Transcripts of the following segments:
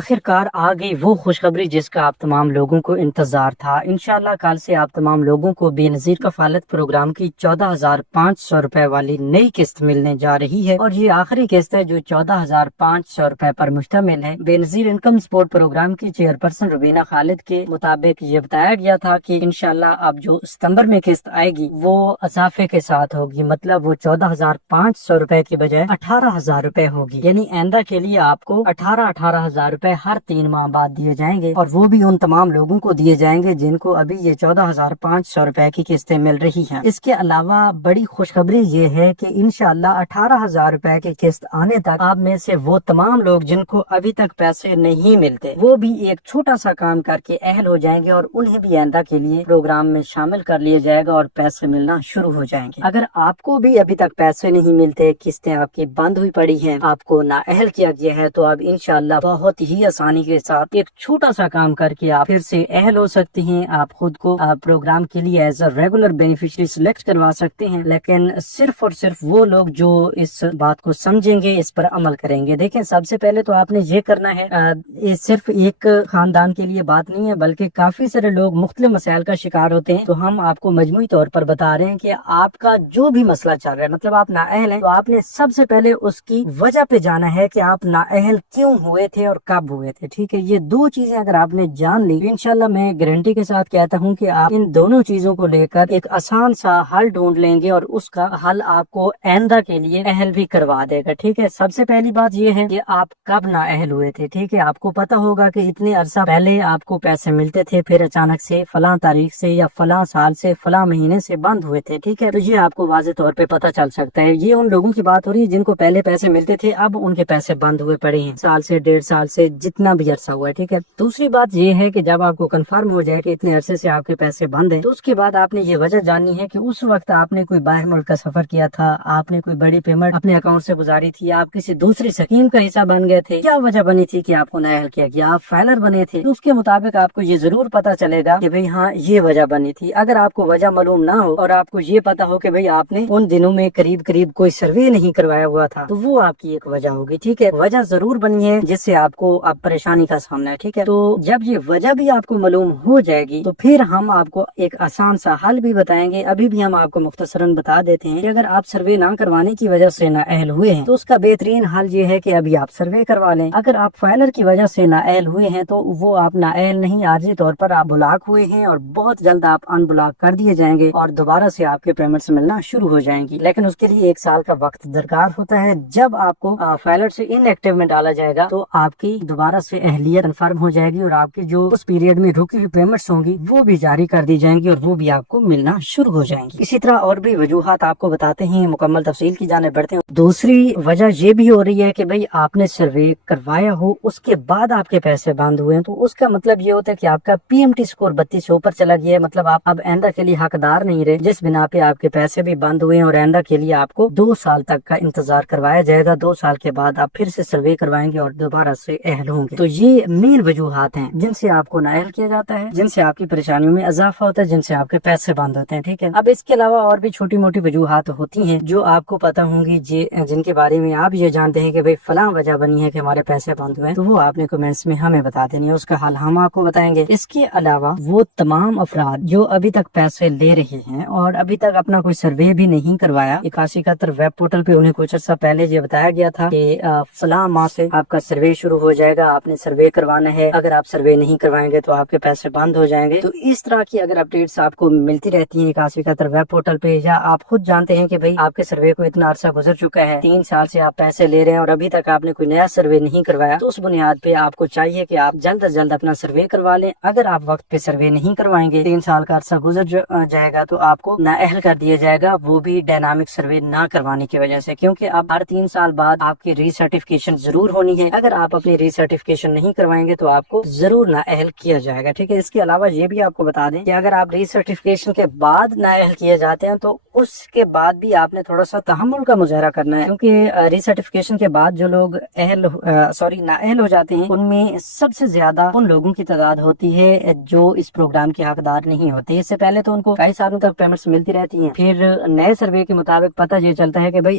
آخرکار آ گئی وہ خوشخبری جس کا آپ تمام لوگوں کو انتظار تھا۔ انشاءاللہ کل سے آپ تمام لوگوں کو بے نظیر کفالت پروگرام کی 14,500 روپے والی نئی قسط ملنے جا رہی ہے، اور یہ آخری قسط ہے جو 14,500 روپے پر مشتمل ہے۔ بے نظیر انکم سپورٹ پروگرام کی چیئرپرسن ربینہ خالد کے مطابق یہ بتایا گیا تھا کہ انشاءاللہ اب جو ستمبر میں قسط آئے گی وہ اضافے کے ساتھ ہوگی، مطلب وہ 14,500 روپے کی بجائے 18,000 روپے ہوگی، یعنی آئندہ کے لیے آپ کو 18,000 روپے ہر 3 ماہ بعد دیے جائیں گے، اور وہ بھی ان تمام لوگوں کو دیے جائیں گے جن کو ابھی یہ 14,500 روپے کی قسطیں مل رہی ہیں۔ اس کے علاوہ بڑی خوشخبری یہ ہے کہ انشاءاللہ 18,000 روپے کی قسط آنے تک آپ میں سے وہ تمام لوگ جن کو ابھی تک پیسے نہیں ملتے وہ بھی ایک چھوٹا سا کام کر کے اہل ہو جائیں گے، اور انہیں بھی آئندہ کے لیے پروگرام میں شامل کر لیا جائے گا اور پیسے ملنا شروع ہو جائیں گے۔ اگر آپ کو بھی ابھی تک پیسے نہیں ملتے، قسطیں آپ کی بند ہوئی پڑی ہیں، آپ کو نااہل کیا گیا ہے، تو اب انشاءاللہ بہت ہی آسانی کے ساتھ ایک چھوٹا سا کام کر کے آپ پھر سے اہل ہو سکتے ہیں۔ آپ خود کو پروگرام کے لیے as a regular beneficiary select کروا سکتے ہیں، لیکن صرف اور صرف وہ لوگ جو اس بات کو سمجھیں گے، اس پر عمل کریں گے۔ دیکھیں، سب سے پہلے تو آپ نے یہ کرنا ہے، یہ صرف ایک خاندان کے لیے بات نہیں ہے بلکہ کافی سارے لوگ مختلف مسائل کا شکار ہوتے ہیں، تو ہم آپ کو مجموعی طور پر بتا رہے ہیں کہ آپ کا جو بھی مسئلہ چل رہا ہے، مطلب آپ نااہل ہیں، تو آپ نے سب سے پہلے اس کی وجہ پہ جانا ہے کہ آپ نااہل کیوں ہوئے تھے اور کب ہوئے تھے۔ ٹھیک ہے، یہ دو چیزیں اگر آپ نے جان لی، انشاءاللہ میں گارنٹی کے ساتھ کہتا ہوں کہ آپ ان دونوں چیزوں کو لے کر ایک آسان سا حل ڈھونڈ لیں گے، اور اس کا حل آپ کو آئندہ کے لیے اہل بھی کروا دے گا۔ ٹھیک ہے، سب سے پہلی بات یہ ہے کہ آپ کب نااہل ہوئے تھے۔ ٹھیک ہے، آپ کو پتا ہوگا کہ اتنے عرصہ پہلے آپ کو پیسے ملتے تھے، پھر اچانک سے فلاں تاریخ سے یا فلاں سال سے فلاں مہینے سے بند ہوئے تھے۔ ٹھیک ہے، تو یہ آپ کو واضح طور پہ پتا چل سکتا ہے۔ یہ ان لوگوں کی بات ہو رہی ہے جن کو پہلے پیسے ملتے تھے، اب ان کے پیسے بند ہوئے پڑے ہیں، سال سے 1.5 سال سے جتنا بھی عرصہ ہوا ہے۔ ٹھیک ہے، دوسری بات یہ ہے کہ جب آپ کو کنفرم ہو جائے کہ اتنے عرصے سے آپ کے پیسے بند ہیں، تو اس کے بعد آپ نے یہ وجہ جاننی ہے کہ اس وقت آپ نے کوئی باہر ملک کا سفر کیا تھا، آپ نے کوئی بڑی پیمنٹ اپنے اکاؤنٹ سے گزاری تھی، آپ کسی دوسری سکیم کا حصہ بن گئے تھے، کیا وجہ بنی تھی کہ آپ کو نااہل کیا گیا، آپ فائلر بنے تھے، تو اس کے مطابق آپ کو یہ ضرور پتا چلے گا کہ بھئی ہاں یہ وجہ بنی تھی۔ اگر آپ کو وجہ معلوم نہ ہو اور آپ کو یہ پتا ہو کہ بھئی آپ نے ان دنوں میں قریب کوئی سروے نہیں کروایا ہوا تھا، تو وہ آپ کی ایک وجہ ہوگی۔ ٹھیک ہے، وجہ ضرور بنی ہے جس سے آپ کو اب پریشانی کا سامنا ہے۔ ٹھیک ہے، تو جب یہ وجہ بھی آپ کو معلوم ہو جائے گی تو پھر ہم آپ کو ایک آسان سا حل بھی بتائیں گے۔ ابھی بھی ہم آپ کو مختصراً بتا دیتے ہیں کہ اگر آپ سروے نہ کروانے کی وجہ سے نااہل ہوئے ہیں تو اس کا بہترین حل یہ ہے کہ ابھی آپ سروے کروا لیں۔ اگر آپ فائلر کی وجہ سے نااہل ہوئے ہیں تو وہ آپ نااہل نہیں، عارضی طور پر آپ بلاک ہوئے ہیں، اور بہت جلد آپ ان بلاک کر دیے جائیں گے اور دوبارہ سے آپ کے پیمنٹس ملنا شروع ہو جائیں گی، لیکن اس کے لیے 1 سال کا وقت درکار ہوتا ہے۔ جب آپ کو فائلر سے ان ایکٹیو میں ڈالا جائے گا تو آپ کی دوبارہ سے اہلیت کنفرم ہو جائے گی، اور آپ کی جو اس پیریڈ میں رکی ہوئی پیمنٹس ہوں گی وہ بھی جاری کر دی جائیں گی، اور وہ بھی آپ کو ملنا شروع ہو جائیں گی۔ اسی طرح اور بھی وجوہات آپ کو بتاتے ہیں، مکمل تفصیل کی جانب بڑھتے ہیں۔ دوسری وجہ یہ بھی ہو رہی ہے کہ بھئی آپ نے سروے کروایا ہو، اس کے بعد آپ کے پیسے بند ہوئے ہیں، تو اس کا مطلب یہ ہوتا ہے کہ آپ کا پی ایم ٹی اسکور 32 سے اوپر چلا گیا ہے، مطلب آپ اب آئندہ کے لیے حقدار نہیں رہے، جس بنا پہ آپ کے پیسے بھی بند ہوئے ہیں، اور آئندہ کے لیے آپ کو 2 سال تک کا انتظار کروایا جائے گا۔ 2 سال کے بعد آپ پھر سے سروے کروائیں گے اور دوبارہ سے اہل ہوں گے۔ تو یہ مین وجوہات ہیں جن سے آپ کو نااہل کیا جاتا ہے، جن سے آپ کی پریشانیوں میں اضافہ ہوتا ہے، جن سے آپ کے پیسے بند ہوتے ہیں۔ ٹھیک ہے، اب اس کے علاوہ اور بھی چھوٹی موٹی وجوہات ہوتی ہیں جو آپ کو پتا ہوں گی، جن کے بارے میں آپ یہ جانتے ہیں کہ بھئی فلاں وجہ بنی ہے کہ ہمارے پیسے بند ہوئے ہیں، تو وہ آپ نے کمنٹس میں ہمیں بتا دینی ہے، اس کا حل ہم آپ کو بتائیں گے۔ اس کے علاوہ وہ تمام افراد جو ابھی تک پیسے لے رہے ہیں اور ابھی تک اپنا کوئی سروے بھی نہیں کروایا، 8171 ویب پورٹل پہ انہیں کچھ عرصہ پہلے یہ بتایا گیا تھا کہ فلاں ماہ سے آپ کا سروے شروع ہو جائے گا، آپ نے سروے کروانا ہے، اگر آپ سروے نہیں کروائیں گے تو آپ کے پیسے بند ہو جائیں گے۔ تو اس طرح کی اگر اپڈیٹس آپ کو ملتی رہتی ہیں 8171 ویب پورٹل پہ، یا آپ خود جانتے ہیں کہ بھئی آپ کے سروے کو اتنا عرصہ گزر چکا ہے، 3 سال سے آپ پیسے لے رہے ہیں اور ابھی تک آپ نے کوئی نیا سروے نہیں کروایا، تو اس بنیاد پہ آپ کو چاہیے کہ آپ جلد از جلد اپنا سروے کروا لیں۔ اگر آپ وقت پہ سروے نہیں کروائیں گے، 3 سال کا عرصہ گزر جائے گا، تو آپ کو نااہل کر دیا جائے گا، وہ بھی ڈائنامک سروے نہ کروانے کی وجہ سے، کیونکہ اب ہر 3 سال بعد آپ کی ری سرٹیفکیشن ضرور ہونی ہے۔ اگر آپ اپنی ری سرٹیفکیشن نہیں کروائیں گے تو آپ کو ضرور نااہل کیا جائے گا۔ ٹھیک ہے، اس کے علاوہ یہ بھی آپ کو بتا دیں کہ اگر آپ ری سرٹیفکیشن کے بعد نااہل کیے جاتے ہیں تو اس کے بعد بھی آپ نے تھوڑا سا تحمل کا مظاہرہ کرنا ہے، کیونکہ ری سرٹیفکیشن کے بعد جو لوگ نااہل ہو جاتے ہیں، ان میں سب سے زیادہ ان لوگوں کی تعداد ہوتی ہے جو اس پروگرام کے حقدار نہیں ہوتے۔ اس سے پہلے تو ان کو کئی سالوں تک پیمنٹس ملتی رہتی ہیں، پھر نئے سروے کے مطابق پتہ یہ چلتا ہے کہ بھئی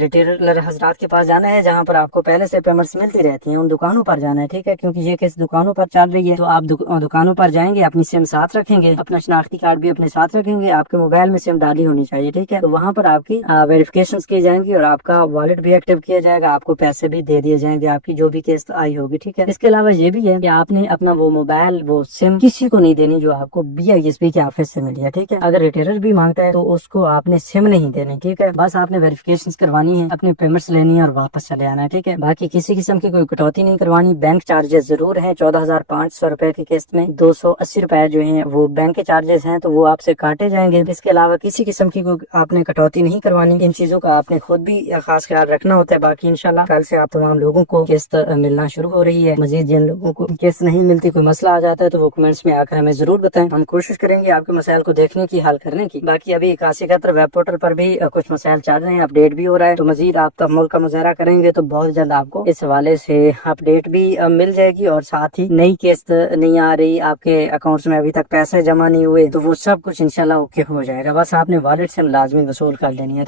ریٹیلر حضرات کے پاس جانا ہے جہاں پر آپ کو پہلے سے پیمنٹس ملتی رہتی ہیں، ان دکانوں پر جانا ہے، ٹھیک ہے، کیونکہ یہ قسط دکانوں پر چل رہی ہے۔ تو آپ دکانوں پر جائیں گے، اپنی سم ساتھ رکھیں گے، اپنا شناختی کارڈ بھی اپنے ساتھ رکھیں گے، آپ کے موبائل میں سم ڈالی ہونی چاہیے، ٹھیک ہے۔ تو وہاں پر آپ کی ویریفیکیشن کی جائیں گی اور آپ کا والیٹ بھی ایکٹیو کیا جائے گا، آپ کو پیسے بھی دے دیے جائیں گے، آپ کی جو بھی قسط آئی ہوگی، ٹھیک ہے۔ اس کے علاوہ یہ بھی ہے کہ آپ نے اپنا وہ موبائل، وہ سم کسی کو نہیں دینی جو آپ کو BISP کے آفس سے ملی ہے، ٹھیک ہے۔ اگر ریٹیلر بھی مانگتا ہے تو اس کو آپ نے سم نہیں دینی، ٹھیک ہے۔ بس آپ نے ویریفیکیشن کروانی ہے، اپنے پیمنٹس لینی ہے اور واپس چلے آنا ہے، ٹھیک ہے۔ باقی کسی قسم کی کوئی کٹوتی نہیں کروانی۔ بینک چارجز ضرور ہیں، 14,500 روپے کی قسط میں 280 روپے جو ہیں وہ بینک کے چارجز ہیں، تو وہ آپ سے کاٹے جائیں گے۔ اس کے علاوہ کسی قسم کی کوئی آپ نے کٹوتی نہیں کروانی، ان چیزوں کا آپ نے خود بھی خاص خیال رکھنا ہوتا ہے۔ باقی انشاءاللہ کل سے آپ تمام لوگوں کو قسط ملنا شروع ہو رہی ہے۔ مزید جن لوگوں کو قسط نہیں ملتی، کوئی مسئلہ آ جاتا ہے، تو وہ کمنٹس میں آ کر ہمیں ضرور بتائیں، ہم کوشش کریں گے آپ کے مسائل کو دیکھنے کی، حل کرنے کی۔ باقی ابھی 8171 ویب پورٹل پر بھی کچھ مسائل چل رہے ہیں، اپڈیٹ بھی ہو رہا ہے، تو مزید آپ تحمل کا مظاہرہ کریں گے تو بہت جلد آپ کو اس حوالے سے اپڈیٹ بھی مل جائے گی، اور ساتھ ہی نئی قسط نہیں آ رہی، آپ کے اکاؤنٹس میں ابھی تک پیسے جمع نہیں ہوئے، تو وہ سب کچھ انشاءاللہ اوکے ہو جائے گا۔ بس آپ نے والیٹ سے لازمی وصول کر لینی ہے۔